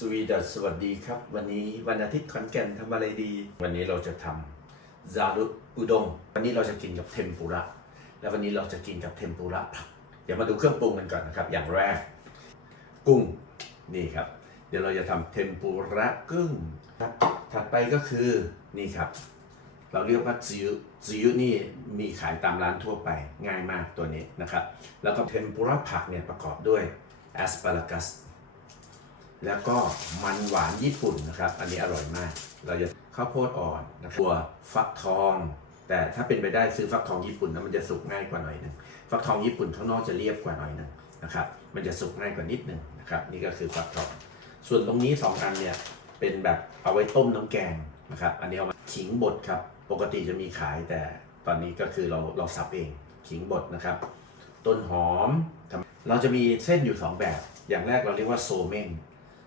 สวีดัสสวัสดีครับ วันนี้วันอาทิตย์ขอนแก่นทำอะไรดี วันนี้เราจะทำซารุอุด้งวันนี้เราจะกินกับเทมปุระ แล้ววันนี้เราจะกินกับเทมปุระผักเดี๋ยวมาดูเครื่องปรุงกันก่อนนะครับ อย่างแรก กุ้งนี่ครับ เดี๋ยวเราจะทำเทมปุระกุ้งครับถัดไปก็คือนี่ครับ เราเรียกว่าจิยุจิยุนี่มีขายตามร้านทั่วไปง่ายมากตัวนี้นะครับ แล้วก็เทมปุระผักเนี่ยประกอบด้วยแอสปารากัส แล้วก็มันหวานญี่ปุ่นนะครับ อันนี้อร่อยมาก เราจะข้าวโพดอ่อนนะครับตัวฟักทอง แต่ถ้าเป็นไปได้ซื้อฟักทองญี่ปุ่นนะมันจะสุกง่ายกว่าหน่อยหนึงฟักทองญี่ปุ่นข้างนอกจะเรียบกว่าหน่อยหนึงนะครับ มันจะสุกง่ายกว่านิดหนึงนะครับ นี่ก็คือฟักทอง ส่วนตรงนี้สองอันเนี่ยเป็นแบบเอาไว้ต้มน้ำแกงนะครับ อันนี้เอามาขิงบดครับ ปกติจะมีขายแต่ตอนนี้ก็คือเราเราสับเองขิงบดนะครับ ต้นหอม เราจะมีเส้นอยู่ 2 แบบ อย่างแรกเราเรียกว่าโซเม้ง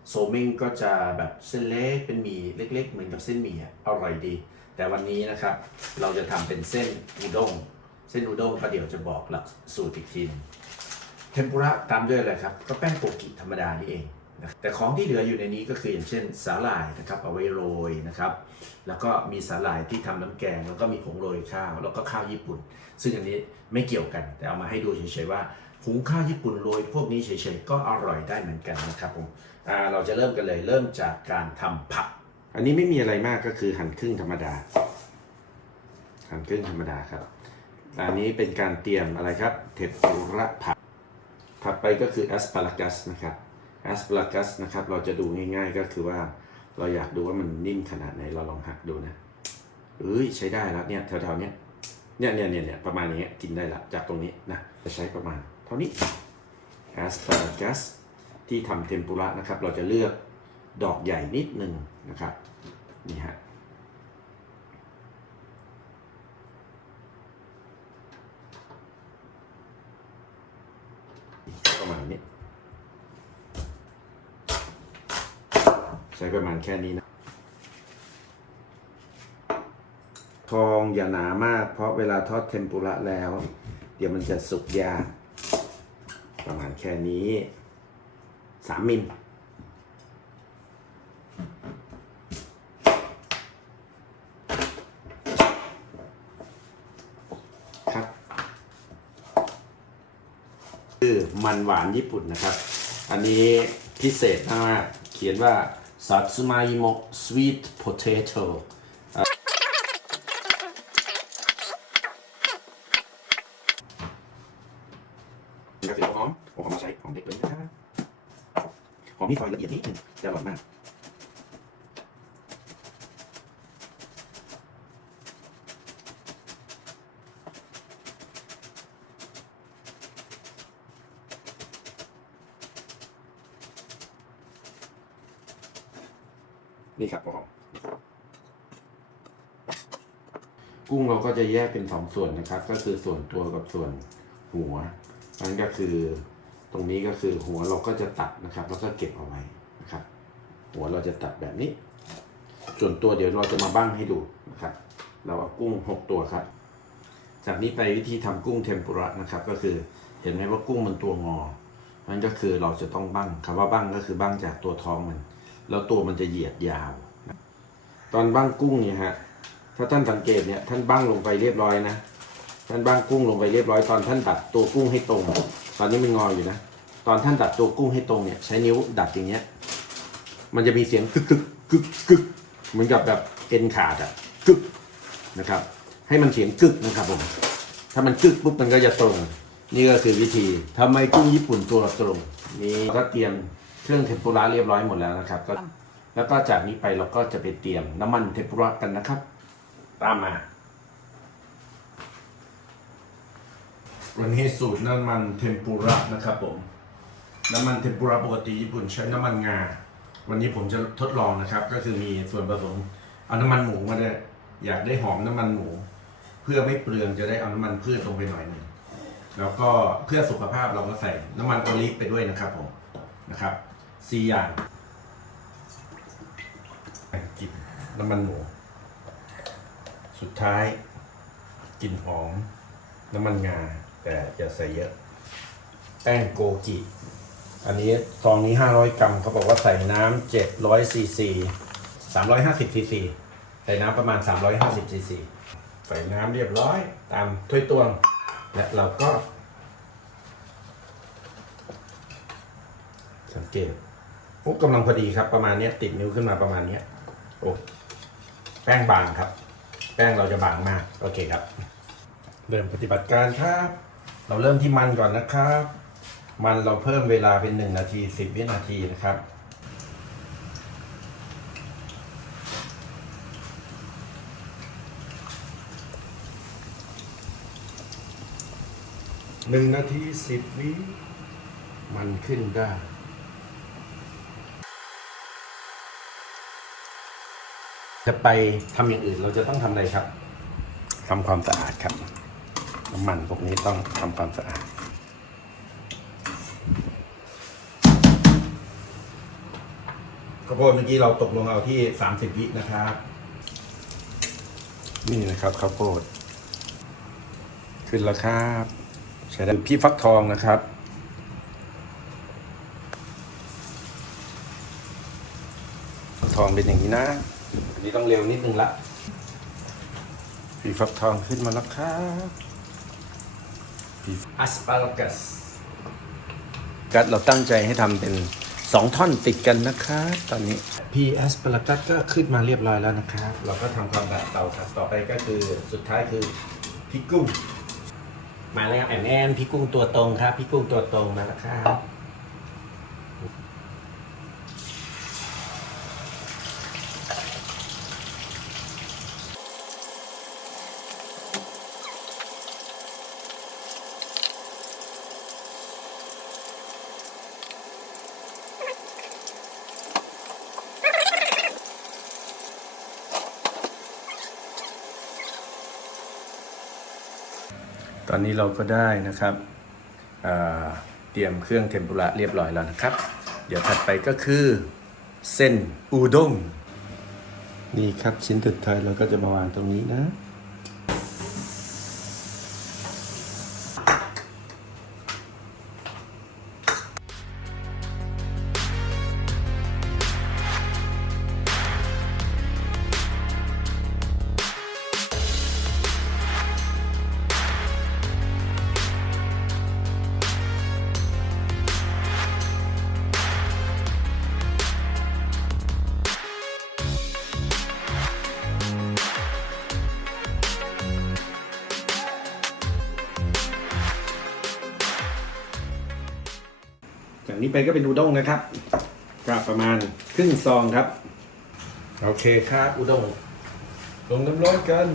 โซเม้งก็จะแบบเส้นเล็กเป็นหมี่เล็ก ๆ เหมือนกับเส้นหมี่อะอร่อยดี แต่วันนี้นะครับเราจะทำเป็นเส้นอุด้งเส้นอุด้งประเดี๋ยวจะบอกหลักสูตรอีกทีนึงเทมปุระตามด้วยอะไรครับ ก็แป้งโกกิธรรมดานี่เองนะแต่ของที่เหลืออยู่ในนี้ก็คืออย่างเช่นสาหร่ายนะครับเอาไว้โรยนะครับ แล้วก็มีสาหร่ายที่ทำน้ำแกง แล้วก็มีผงโรยข้าว แล้วก็ข้าวญี่ปุ่น ซึ่งอันนี้ไม่เกี่ยวกัน แต่เอามาให้ดูเฉยๆว่า หุงข้าวญี่ปุ่นโรยพวกนี้เฉยๆก็อร่อยได้เหมือนกันนะครับผมเราจะเริ่มกันเลยเริ่มจากการทำผัก อันนี้ไม่มีอะไรมากก็คือหั่นครึ่งธรรมดา หั่นครึ่งธรรมดาครับ อันนี้เป็นการเตรียมอะไรครับ เทปุระผัก ถัดไปก็คือแอสปารากัสนะครับแอสปารากัสนะครับ เราจะดูง่าย ๆ ก็คือว่าเราอยากดูว่ามันนิ่มขนาดไหนเราลองหักดูนะเอ้ยใช้ได้แล้วเนี่ยแถวๆเนี้ยเนี่ยเนี่ยเนี่ยเนี่ยประมาณนี้กินได้ละจากตรงนี้นะจะใช้ประมาณ ท่านี้แอสปารากัสที่ทำเทมปุระนะครับ เราจะเลือกดอกใหญ่นิดหนึ่งนะครับ นี่ฮะประมาณนี้ ใช้ประมาณแค่นี้นะ ทองอย่าหนามาก เพราะเวลาทอดเทมปุระแล้ว เดี๋ยวมันจะสุกยาก แค่นี้สามมิลครับ คือมันหวานญี่ปุ่นนะครับ อันนี้พิเศษมาก เขียนว่าซัตสึมาอิโมะสวีทโพเตโตก็คือหอมหอมมาใช้หอมเด็กเลยนะครับ หอมที่ซอยละเอียดนิดนึงจะอร่อยมากนี่ครับผมกุ้งเราก็จะแยกเป็นสองส่วนนะครับ ก็คือส่วนตัวกับส่วนหัวนั่นก็คือ ตรงนี้ก็คือหัวเราก็จะตัดนะครับ แล้วก็เก็บเอาไว้นะครับ หัวเราจะตัดแบบนี้ ส่วนตัวเดี๋ยวเราจะมาบ้างให้ดูนะครับ เราเอากุ้งหกตัวครับ จากนี้ไปวิธีทำกุ้งเทมปุระนะครับ ก็คือเห็นไหมว่ากุ้งมันตัวงอนั่นก็คือเราจะต้องบ้างคำว่าบ้างก็คือบ้างจากตัวท้องมัน แล้วตัวมันจะเหยียดยาว ตอนบ้างกุ้งเนี่ยฮะถ้าท่านสังเกตเนี่ยท่านบ้างลงไปเรียบร้อยนะท่านบ้างกุ้งลงไปเรียบร้อยตอนท่านดัดตัวกุ้งให้ตรง ตอนนี้มันงออยู่นะ ตอนท่านดัดตัวกุ้งให้ตรงเนี่ย ใช้นิ้วดัดอย่างเงี้ย มันจะมีเสียงกึกกึกกึกกึกเหมือนกับแบบเอ็นขาดอะกึกนะครับ ให้มันเสียงกึกนะครับผม ถ้ามันกึกปุ๊บมันก็จะตรง นี่ก็คือวิธีทำไมกุ้งญี่ปุ่นตัวตรงนี่ก็เตรียมเครื่องเทมปุระเรียบร้อยหมดแล้วนะครับ ก็แล้วก็จากนี้ไปเราก็จะไปเตรียมน้ำมันเทมปุระกันนะครับ ตามมา วันนี้สูตรน้ำมันเทมปุระนะครับผม น้ำมันเทมปุระปกติญี่ปุ่นใช้น้ำมันงา วันนี้ผมจะทดลองนะครับ ก็คือมีส่วนผสมเอาน้ำมันหมูมาด้วยอยากได้หอมน้ำมันหมู เพื่อไม่เปลืองจะได้เอาน้ำมันพืชลงไปหน่อยหนึ่งแล้วก็เพื่อสุขภาพเราก็ใส่น้ำมันโอลิฟไปด้วยนะครับผมนะครับสี่อย่างกลินน้ำมันหมู สุดท้ายกลิ่นหอม น้ำมันงา แต่อย่าใส่เยอะแป้งโกกิ อันนี้ซองนี้ 500 กรัมเขาบอกว่าใส่น้ำ700ซีซี350ซีซีใส่น้ำประมาณ 350ซีซีใส่น้ำเรียบร้อยตามถ้วยตวง และเราก็ สังเกตโอ้กำลังพอดีครับประมาณนี้ติดนิ้วขึ้นมาประมาณนี้โอ้แป้งบางครับ แป้งเราจะบางมาก โอเคครับ เริ่มปฏิบัติการครับ เราเริ่มที่มันก่อนนะครับ มันเราเพิ่มเวลาเป็น1นาที10วินาทีนะครับหนึ่งนาทีสิบวิมันขึ้นได้จะไปทำอย่างอื่นเราจะต้องทำอะไรครับทำความสะอาดครับ น้ำมันพวกนี้ต้องทำความสะอาด ข้าวโพดเมื่อกี้เราตกลงเอาที่ 30 วินะครับ นี่นะครับข้าวโพดขึ้นแล้วครับ ใช้ได้พี่ฟักทองนะครับ ฟักทองเป็นอย่างนี้นะอันนี้ต้องเร็วนิดนึงละพี่ฟักทองขึ้นมาแล้วครับ พี่อัสปารากัสกัดเราตั้งใจให้ทำเป็นสองท่อนติดกันนะครับตอนนี้พี่แอสปารากัสก็ขึ้นมาเรียบร้อยแล้วนะครับเราก็ทำความสะอาดเตาครับต่อไปก็คือสุดท้ายคือพี่กุ้ง มาแล้วแอนแอนพี่กุ้งตัวตรงครับพี่กุ้งตัวตรงมาแล้วครับ ตอนนี้เราก็ได้นะครับเตรียมเครื่องเทมปุระเรียบร้อยแล้วนะครับ เดี๋ยวถัดไปก็คือเส้นอูด้งนี่ครับชิ้นสุดท้ายเราก็จะมาวางตรงนี้นะ จากนี้ไปก็เป็นอูด้งนะครับก็ประมาณครึ่งซองครับ โอเคครับอูด้งลงน้ำร้อนกัน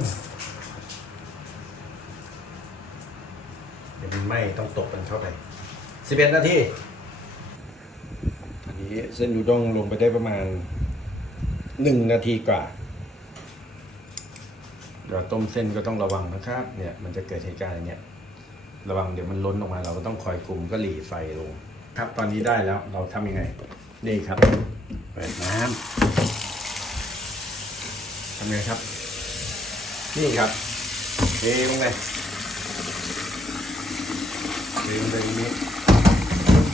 เดี๋ยวมันไหม้ต้องตกกันเข้าไป11นาทีอันนี้เส้นอูด้งลงไปได้ประมาณ1นาทีกว่าเดี๋ยวต้มเส้นก็ต้องระวังนะครับ เนี่ยมันจะเกิดเหตุการณ์อย่างเงี้ยระวังเดี๋ยวมันล้นออกมาเราก็ต้องคอยคุมก็หลีไฟลง ครับตอนนี้ได้แล้วเราทำยังไง นี่ครับ เปิดน้ำทำไงครับ นี่ครับเทลงไปเทลงไปตรงนี้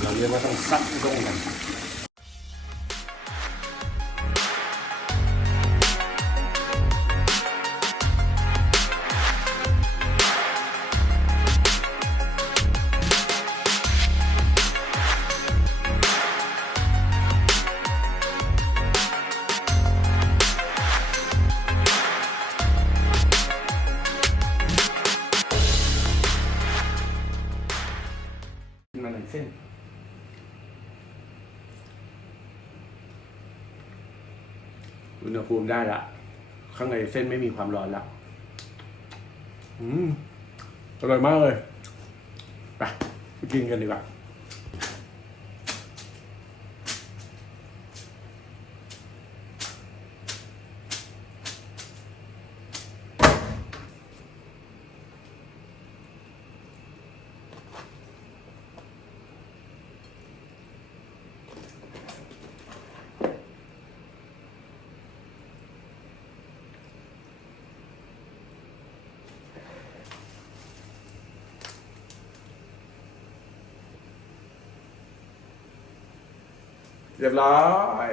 เราเรียกว่าต้องซัดลงกัน ณหภูมิได้ละ ข้างในเส้นไม่มีความร้อนละอืมอร่อยมากเลย ไปไปกินกันดีกว่า เรียบร้อย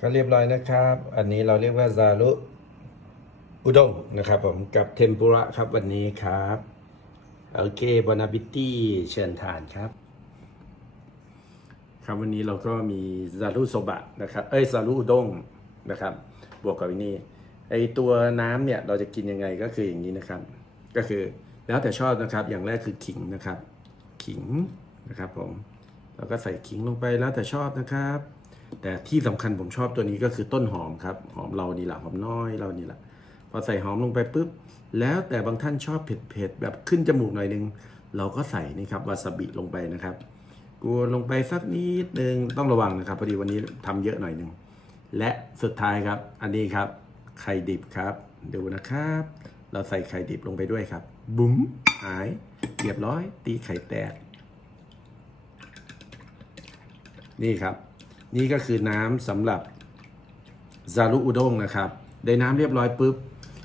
ก็เรียบร้อยนะครับ อันนี้เราเรียกว่าซารุอุด้งนะครับผมกับเทมปุระครับวันนี้ครับ โอเคบอนาบิตี้เชิญทานครับ ครับวันนี้เราก็มีซารุโซบะนะครับ เอ้ยซารุอุด้งนะครับ บวกกับอันนี้ไอตัวน้ำเนี่ยเราจะกินยังไงก็คืออย่างนี้นะครับ ก็คือ แล้วแต่ชอบนะครับ อย่างแรกคือขิงนะครับ ขิงนะครับผม แล้วก็ใส่ขิงลงไปแล้วแต่ชอบนะครับ แต่ที่สำคัญผมชอบตัวนี้ก็คือต้นหอมครับ หอมเรานี่แหละหอมน้อยเรานี่แหละ พอใส่หอมลงไปปุ๊บ แล้วแต่บางท่านชอบเผ็ดๆแบบขึ้นจมูกหน่อยนึง เราก็ใส่นี่ครับวาซาบิลงไปนะครับกวนลงไปสักนิดนึงต้องระวังนะครับ พอดีวันนี้ทำเยอะหน่อยนึง และสุดท้ายครับ อันนี้ครับไข่ดิบครับ ดูนะครับ เราใส่ไข่ดิบลงไปด้วยครับ บุ๋มหายเรียบร้อย ตีไข่แตก นี่ครับ นี่ก็คือน้ำสำหรับซารุอุด้งนะครับ ได้น้ำเรียบร้อยปุ๊บ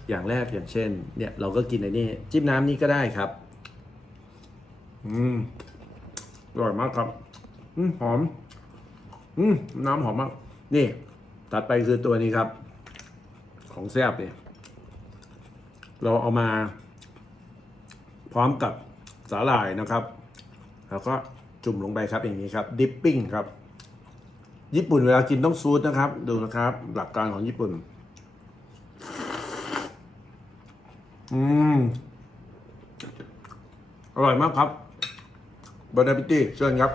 อย่างแรกอย่างเช่น เนี่ยเราก็กินในนี่จิ้มน้ำนี้ก็ได้ครับ อืมอร่อยมากครับ อืมหอม อืมน้ำหอมมาก นี่ถัดไปคือตัวนี้ครับ ของแซบเนี่ย เราเอามา พร้อมกับสาหร่ายนะครับ แล้วก็จุ่มลงไปครับอย่างนี้ครับดิปปิ้งครับ ญี่ปุ่นเวลากินต้องซูดนะครับ ดูนะครับ หลักการของญี่ปุ่น อืม อร่อยมากครับบอนาพิตี้เชิญครับ